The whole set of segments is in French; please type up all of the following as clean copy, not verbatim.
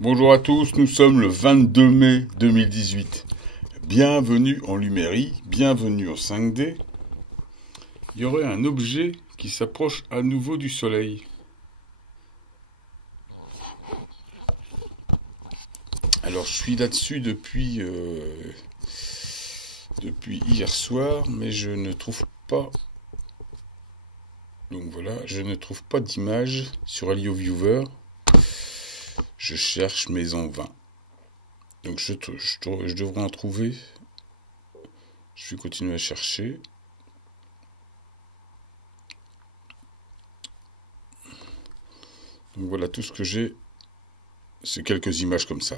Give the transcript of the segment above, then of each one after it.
Bonjour à tous, nous sommes le 22 mai 2018. Bienvenue en Lumérie, bienvenue en 5D. Il y aurait un objet qui s'approche à nouveau du Soleil. Alors je suis là-dessus depuis hier soir, mais je ne trouve pas. Donc voilà, je ne trouve pas d'image sur HelioViewer. Je cherche mais en vain. Donc je devrais en trouver. Je vais continuer à chercher. Donc voilà, tout ce que j'ai, c'est quelques images comme ça.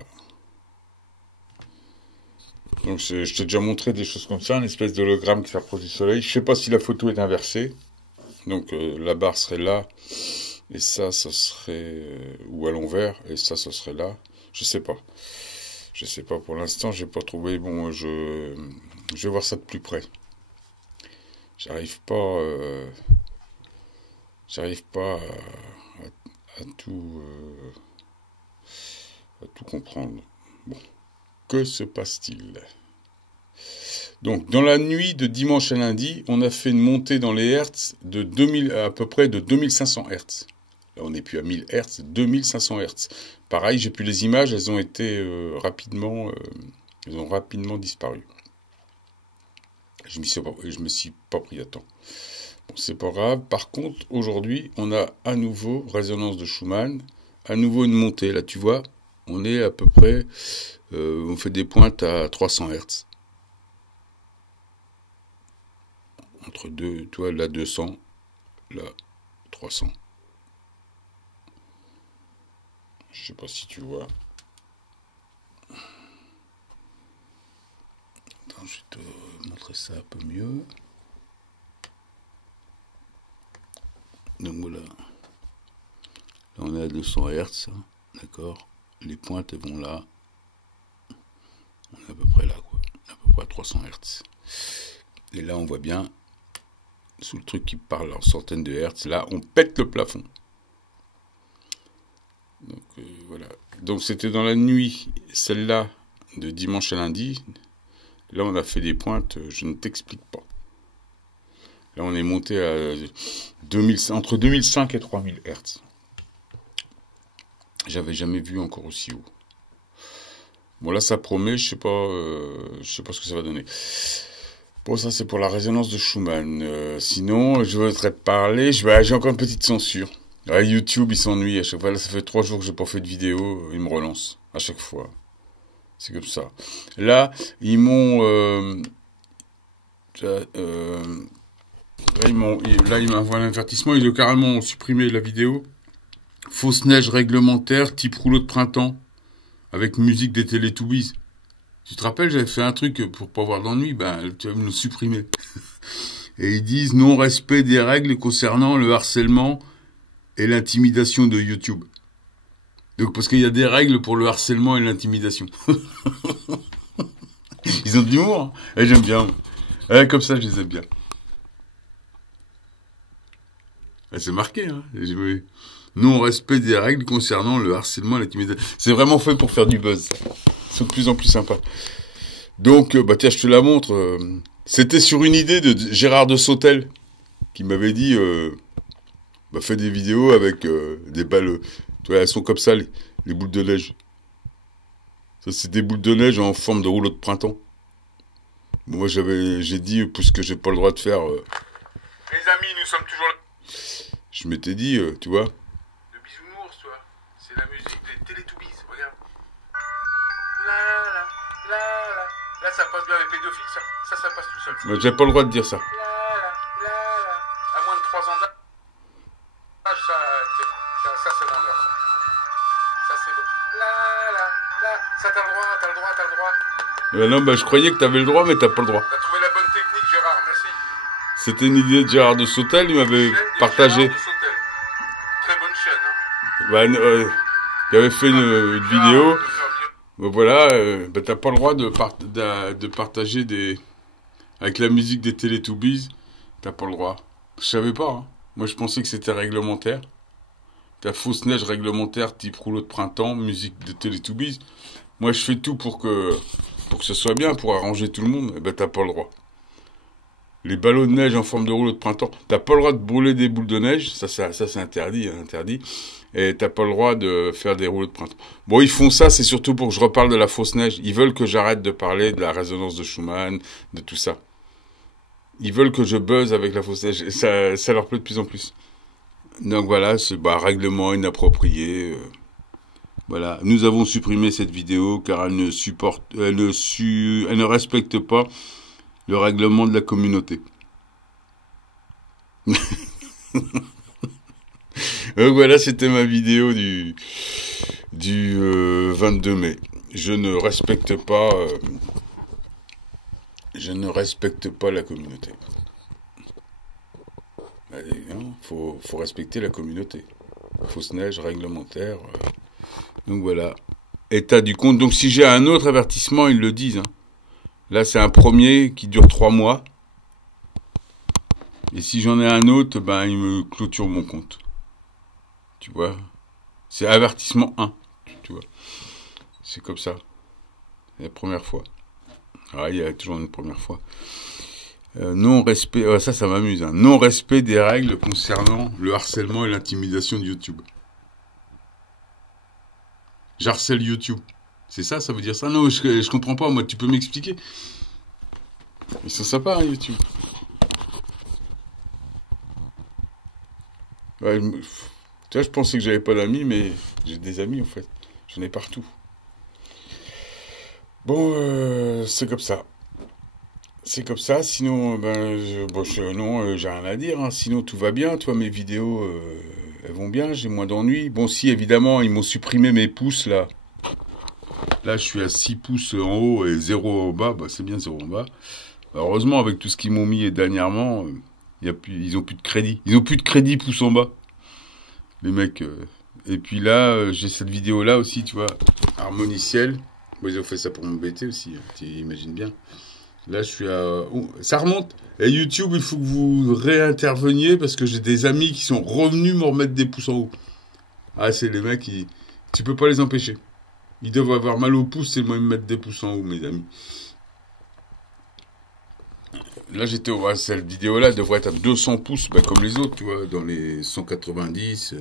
Donc je t'ai déjà montré des choses comme ça, une espèce d'hologramme qui s'approche du soleil. Je sais pas si la photo est inversée. Donc la barre serait là, et ça serait... ou à l'envers, et ça serait là. Je sais pas. Je sais pas pour l'instant, j'ai pas trouvé. Bon, je vais voir ça de plus près. J'arrive pas... j'arrive pas à tout... à tout comprendre. Bon. Que se passe-t-il? Donc, dans la nuit de dimanche à lundi, on a fait une montée dans les hertz de 2000, à peu près de 2500 hertz. Là, on n'est plus à 1000 hertz, 2500 hertz. Pareil, j'ai plus les images, elles ont été elles ont rapidement disparu. Je me suis pas pris à temps. Bon, c'est pas grave. Par contre, aujourd'hui, on a à nouveau résonance de Schumann, à nouveau une montée. Là, tu vois, on est à peu près, on fait des pointes à 300 hertz. Entre deux, tu vois, là 200, là 300. Je sais pas si tu vois. Attends, je vais te montrer ça un peu mieux. Donc voilà. Là, on est à 200 Hz, hein, d'accord. Les pointes elles vont là. On est à peu près là, quoi. À peu près à 300 Hz. Et là, on voit bien, sous le truc qui parle en centaines de Hertz, là, on pète le plafond. Donc voilà. Donc c'était dans la nuit, celle-là, de dimanche à lundi. Là, on a fait des pointes, je ne t'explique pas. Là, on est monté à entre 2005 et 3000 Hz. J'avais jamais vu encore aussi haut. Bon, là, ça promet, je sais pas ce que ça va donner. Bon, ça, c'est pour la résonance de Schumann. Sinon, je voudrais te parler, j'ai encore une petite censure. Ouais, YouTube, il s'ennuie à chaque fois. Là, ça fait 3 jours que j'ai pas fait de vidéo, il me relance à chaque fois. C'est comme ça. Là, ils m'ont... là, ils m'envoient un avertissement. Ils ont carrément supprimé la vidéo. Fausse neige réglementaire, type rouleau de printemps, avec musique des Télétoobies. Tu te rappelles, j'avais fait un truc pour pas avoir d'ennui. Ben, tu vas me le supprimer. Et ils disent non-respect des règles concernant le harcèlement et l'intimidation de YouTube. Donc, parce qu'il y a des règles pour le harcèlement et l'intimidation. Ils ont de l'humour, hein. Et j'aime bien. Ouais, comme ça, je les aime bien. Ouais, c'est marqué, hein. Non-respect des règles concernant le harcèlement et l'intimidation. C'est vraiment fait pour faire du buzz. C'est de plus en plus sympa. Donc, bah tiens, je te la montre. C'était sur une idée de Gérard de Sautel, qui m'avait dit, bah, fais des vidéos avec des balles. Tu vois, elles sont comme ça, les boules de neige. Ça, c'est des boules de neige en forme de rouleau de printemps. Bon, moi, j'ai dit, puisque j'ai pas le droit de faire. Les amis, nous sommes toujours là. Je m'étais dit, tu vois. Le bisounours, tu vois. C'est la musique des Télétoobies, regarde. La la la la. Là, ça passe bien les pédophiles, ça passe tout seul. Moi, j'ai pas le droit de dire ça. La la la la. À moins de 3 ans d'âge, ça c'est mon heure. Ça c'est beau. La la la. Ça t'as le droit. Non, bah, je croyais que t'avais le droit, mais t'as pas le droit. T'as trouvé la bonne technique, Gérard, merci. C'était une idée de Gérard de Sautel, il m'avait partagé. Gérard de Sautel. Très bonne chaîne, hein. Bah, il avait fait une vidéo. Bah, voilà, bah, t'as pas le droit de partager avec la musique des Télétoobies. T'as pas le droit. Je savais pas, hein. Moi, je pensais que c'était réglementaire. ta fausse neige réglementaire type rouleau de printemps, musique de Teletubbies. Moi, je fais tout pour que ce soit bien, pour arranger tout le monde. Eh ben, t'as pas le droit. Les ballons de neige en forme de rouleau de printemps, t'as pas le droit de brûler des boules de neige, ça c'est interdit, hein, interdit. Et t'as pas le droit de faire des rouleaux de printemps. Bon, ils font ça, c'est surtout pour que je reparle de la fausse neige. Ils veulent que j'arrête de parler de la résonance de Schumann, de tout ça. Ils veulent que je buzz avec la fausse neige. Ça leur plaît de plus en plus. Donc voilà, c'est règlement inapproprié. Voilà, nous avons supprimé cette vidéo car elle ne respecte pas le règlement de la communauté. Donc voilà, c'était ma vidéo du 22 mai. Je ne respecte pas la communauté. Allez, non, faut respecter la communauté. Fausse neige réglementaire. Donc voilà. État du compte. Donc si j'ai un autre avertissement, ils le disent. Hein. Là, c'est un premier qui dure 3 mois. Et si j'en ai un autre, ben, ils me clôturent mon compte. Tu vois. C'est avertissement 1. Tu vois. C'est comme ça. C'est la première fois. Ah, il y a toujours une première fois. Non-respect, ça m'amuse. Hein. Non-respect des règles concernant le harcèlement et l'intimidation de YouTube. J'harcèle YouTube. C'est ça, ça veut dire ça? Non, je comprends pas, moi, tu peux m'expliquer? Ils sont sympas, hein, YouTube. Ouais, tu vois, je pensais que j'avais pas d'amis, mais j'ai des amis, en fait. J'en ai partout. Bon, c'est comme ça. C'est comme ça, sinon, non, j'ai rien à dire, hein. Sinon, tout va bien, toi, mes vidéos, elles vont bien, j'ai moins d'ennuis. Bon, si, évidemment, ils m'ont supprimé mes pouces, là. Là, je suis à 6 pouces en haut et 0 en bas. Bah, c'est bien 0 en bas. Heureusement, avec tout ce qu'ils m'ont mis dernièrement, ils ont plus de crédit. Ils ont plus de crédit pouce en bas. Les mecs. Et puis là, j'ai cette vidéo-là aussi, tu vois. Harmoniciel. Bon, ils ont fait ça pour m'embêter aussi. Hein, tu imagines bien. Là, je suis à... ça remonte. Et YouTube, il faut que vous réinterveniez parce que j'ai des amis qui sont revenus me remettre des pouces en haut. Ah, c'est les mecs qui... Tu peux pas les empêcher. Ils doivent avoir mal au pouce, c'est moi ils me mettent des pouces en haut, mes amis. Là, cette vidéo-là devrait être à 200 pouces, comme les autres, tu vois, dans les 190,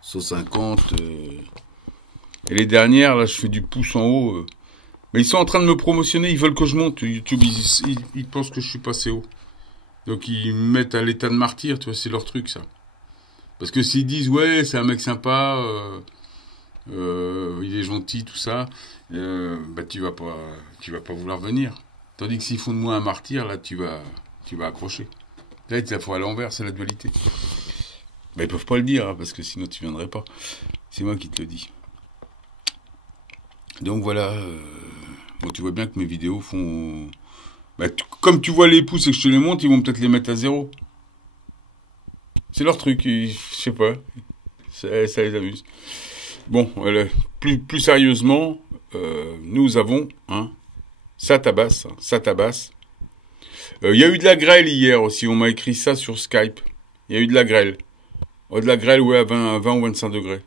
150. Et les dernières, là, je fais du pouce en haut. Mais ils sont en train de me promotionner, ils veulent que je monte. YouTube, ils pensent que je suis passé haut. Donc, ils me mettent à l'état de martyr, tu vois, c'est leur truc, ça. Parce que s'ils disent, ouais, c'est un mec sympa... il est gentil, tout ça, tu vas pas vouloir venir. Tandis que s'ils font de moi un martyr, là, tu vas accrocher. Là, il faut à l'envers, c'est la dualité. Ils peuvent pas le dire, hein, parce que sinon tu viendrais pas. C'est moi qui te le dis. Donc voilà, bon, tu vois bien que mes vidéos font... comme tu vois les pouces et que je te les montre, ils vont peut-être les mettre à 0. C'est leur truc, je sais pas. Ça les amuse. Bon, plus sérieusement, nous avons, hein, ça tabasse. Il y a eu de la grêle hier aussi, on m'a écrit ça sur Skype. Il y a eu de la grêle. De la grêle, ouais, à 20 ou 25 degrés.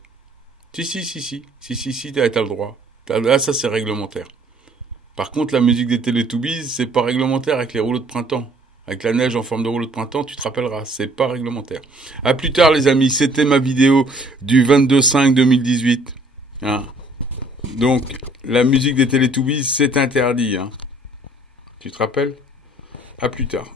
Si, t'as le droit. Là, ça c'est réglementaire. Par contre, la musique des Teletubbies, c'est pas réglementaire avec les rouleaux de printemps. Avec la neige en forme de rouleau de printemps, tu te rappelleras, c'est pas réglementaire. À plus tard les amis, c'était ma vidéo du 22/5/2018. Hein. Donc, la musique des Teletubbies, c'est interdit. Hein. Tu te rappelles? À plus tard.